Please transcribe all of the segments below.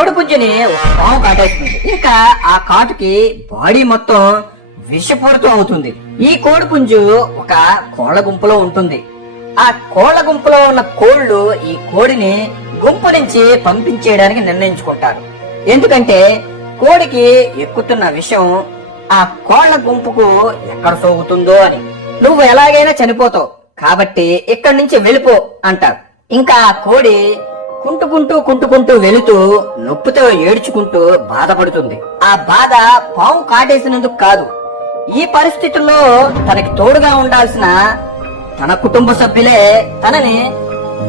కోడి పుంజుని ఒక పాము కాటేస్తుంది. ఇంకా ఆ కాటుకి బాడీ మొత్తం విషపూరితం అవుతుంది. ఈ కోడి పుంజు ఒక కోళ్ల గుంపులో ఉంటుంది. ఆ కోళ్ల గుంపులో ఉన్న కోళ్లు ఈ కోడిని గుంపు నుంచి పంపించేయడానికి నిర్ణయించుకుంటారు. ఎందుకంటే కోడికి ఎక్కుతున్న విషయం ఆ కోళ్ల గుంపుకు ఎక్కడ సోగుతుందో అని. నువ్వు ఎలాగైనా చనిపోతావు కాబట్టి ఇక్కడి నుంచి వెళ్ళిపో అంటారు. ఇంకా ఆ కోడి కుంటుకుంటూ వెళుతూ నొప్పితో ఏడ్చుకుంటూ బాధపడుతుంది. ఆ బాధ పాము కాటేసినందుకు కాదు, ఈ పరిస్థితుల్లో తనకి తోడుగా ఉండాల్సిన తన కుటుంబ సభ్యులే తనని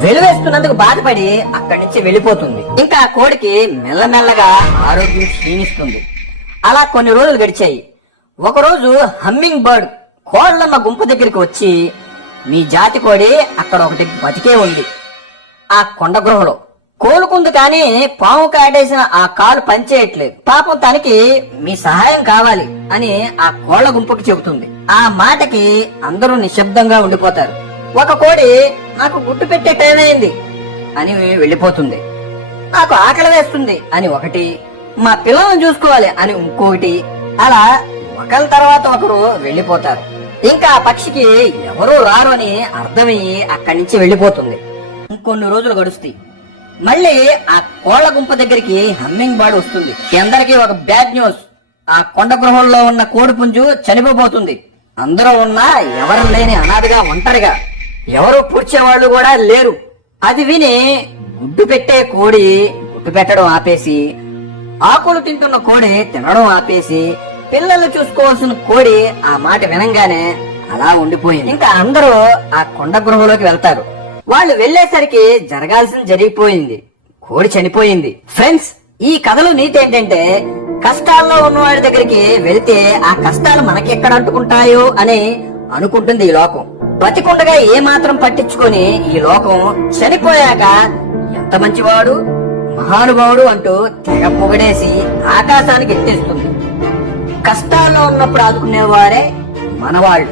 వెలివేస్తున్నందుకు బాధపడి అక్కడి నుంచి వెళ్ళిపోతుంది. ఇంకా ఆ కోడికి మెల్లమెల్లగా ఆరోగ్యం క్షీణిస్తుంది. అలా కొన్ని రోజులు గడిచాయి. ఒకరోజు హమ్మింగ్ బర్డ్ కోళ్లన్న గుంపు దగ్గరికి వచ్చి, మీ జాతి కోడి అక్కడ ఒకటి బతికే ఉంది, ఆ కొండ గృహలో కోలుకుంది, కానీ పాము కాటేసిన ఆ కాలు పనిచేయట్లేదు, పాపం తనకి మీ సహాయం కావాలి అని ఆ కోళ్ల గుంపుకి చెబుతుంది. ఆ మాటకి అందరూ నిశ్శబ్దంగా ఉండిపోతారు. ఒక కోడి నాకు గుడ్డు పెట్టే టైం అయింది అని వెళ్ళిపోతుంది. నాకు ఆకలి వేస్తుంది అని ఒకటి, మా పిల్లలను చూసుకోవాలి అని ఇంకొకటి, అలా ఒకరి తర్వాత ఒకరు వెళ్ళిపోతారు. ఇంకా ఆ పక్షికి ఎవరూ రారు అని అర్థమయ్యి అక్కడి నుంచి వెళ్ళిపోతుంది. ఇంకొన్ని రోజులు గడుస్తాయి. మళ్ళీ ఆ కోళ్ల గుంపు దగ్గరికి హమ్మింగ్ బర్డ్ వస్తుంది. అందరికీ ఒక బ్యాడ్ న్యూస్, ఆ కొండ గృహంలో ఉన్న కోడి పుంజు చనిపోబోతుంది. అందరూ ఉన్నా ఎవరు లేని అనాథగా ఒంటరిగా, ఎవరు పూడ్చేవాళ్లు కూడా లేరు. అది విని గుడ్డు పెట్టే కోడి గుడ్డు పెట్టడం ఆపేసి, ఆకులు తింటున్న కోడి తినడం ఆపేసి, పిల్లలు చూసుకోవాల్సిన కోడి ఆ మాట వినంగానే అలా ఉండిపోయింది. ఇంకా అందరూ ఆ కొండ గృహలోకి వెళ్తారు. వాళ్ళు వెళ్లేసరికి జరగాల్సింది జరిగిపోయింది, కోడి చనిపోయింది. ఫ్రెండ్స్, ఈ కథలో నీతి ఏంటంటే, కష్టాల్లో ఉన్నవాడి దగ్గరికి వెళితే ఆ కష్టాలు మనకెక్కడ అంటుకుంటాయో అని అనుకుంటుంది ఈ లోకం. బతికుండగా ఏ మాత్రం పట్టించుకొని ఈ లోకం చనిపోయాక ఎంత మంచివాడు, మహానుభావుడు అంటూ తెగ పొగడేసి ఆకాశానికి ఎత్తేస్తుంది. కష్టాల్లో ఉన్నప్పుడు ఆదుకునేవారే మనవాళ్ళు.